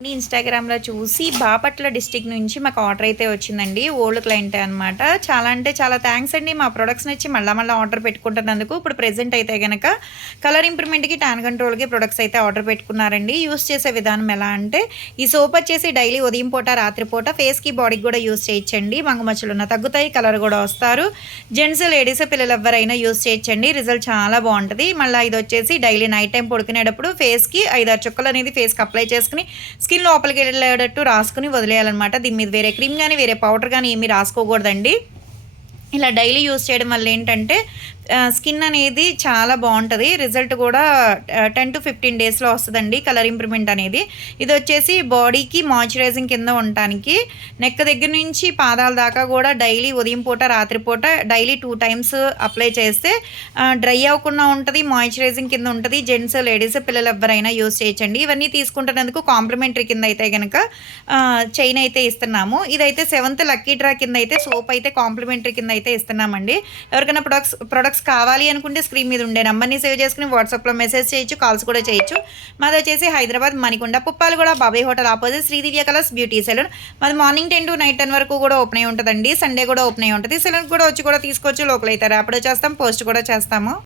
ఇన్‌స్టాగ్రామ్‌లో చూసి బాపట్ల డిస్ట్రిక్ట్ నుంచి మాకు ఆర్డర్ అయితే వచ్చిందండి. ఓల్డ్ క్లయింటే అనమాట. చాలా అంటే చాలా థాంక్స్ అండి. మా ప్రొడక్ట్స్ నచ్చి మళ్ళా ఆర్డర్ పెట్టుకుంటున్నందుకు. ఇప్పుడు ప్రెజెంట్ అయితే గనక కలర్ ఇంప్రూవ్‌మెంట్‌కి, టాన్ కంట్రోల్‌కి ప్రొడక్ట్స్ అయితే ఆర్డర్ పెట్టుకున్నారండి. యూజ్ చేసే విధానం ఎలా అంటే ఈ సోప్ వచ్చేసి డైలీ ఉదయం పూట, రాత్రి పూట ఫేస్‌కి, బాడీకి కూడా యూజ్ చేయొచ్చండి. మంగుమచ్చలున్న తగ్గుతాయి. కలర్ కూడా వస్తారు. జెంట్స్, లేడీస్, పిల్లలు ఎవ్వరైనా యూజ్ చేయొచ్చండి. రిజల్ట్ చాలా బావుంటది. మళ్ళా ఇదొచ్చేసి డైలీ నైట్ టైమ్ పడుకునేటప్పుడు ఫేస్‌కి 5, 6 చుక్కలు అనేది ఫేస్‌కి అప్లై చేసుకొని స్కిన్ లోపలికి వెళ్ళేటట్టు రాసుకొని వదిలేయాలన్నమాట. దీని మీద వేరే క్రీమ్ గానీ, వేరే పౌడర్ గానీ ఏమీ రాసుకోకూడదండి. ఇలా డైలీ యూజ్ చేయడం వల్ల ఏంటంటే స్కిన్ అనేది చాలా బాగుంటుంది. రిజల్ట్ కూడా 10-15 డేస్లో వస్తుందండి కలర్ ఇంప్రూవ్మెంట్ అనేది. ఇది వచ్చేసి బాడీకి మాయిశ్చరైజింగ్ కింద ఉండటానికి నెక్ దగ్గర నుంచి పాదాల దాకా కూడా డైలీ ఉదయం పూట, రాత్రి పూట డైలీ 2 టైమ్స్ అప్లై చేస్తే డ్రై అవ్వకుండా ఉంటుంది, మాయిశ్చరైజింగ్ కింద ఉంటుంది. జెంట్స్, లేడీస్, పిల్లలు ఎవరైనా యూజ్ చేయొచ్చండి. ఇవన్నీ తీసుకుంటున్నందుకు కాంప్లిమెంటరీ కింద అయితే కనుక చైన్ అయితే ఇస్తున్నాము. ఇదైతే 7th లక్కీ డ్రా కింద అయితే సోప్ అయితే కాంప్లిమెంటరీ కింద అయితే ఇస్తున్నామండి. ఎవరికైనా ప్రొడక్ట్స్ కావాలి అనుకుంటే స్క్రీన్ మీద ఉండే నెంబర్ని సేవ్ చేసుకుని వాట్సాప్లో మెసేజ్ చేయొచ్చు, కాల్స్ కూడా చేయొచ్చు. మాది వచ్చేసి Hyderabad Manikonda Puppalaguda Babai hotel opposite Sridivya colours beauty salon. మాది మార్నింగ్ 10 to నైట్ 10 వరకు కూడా ఓపెన్ అయి ఉంటుందండి. సండే కూడా ఓపెన్ అయి ఉంటుంది. సెలూన్ కూడా వచ్చి కూడా తీసుకోవచ్చు. లోపల అయితే ర్యాపిడో చేస్తాం, పోస్ట్ కూడా చేస్తాము.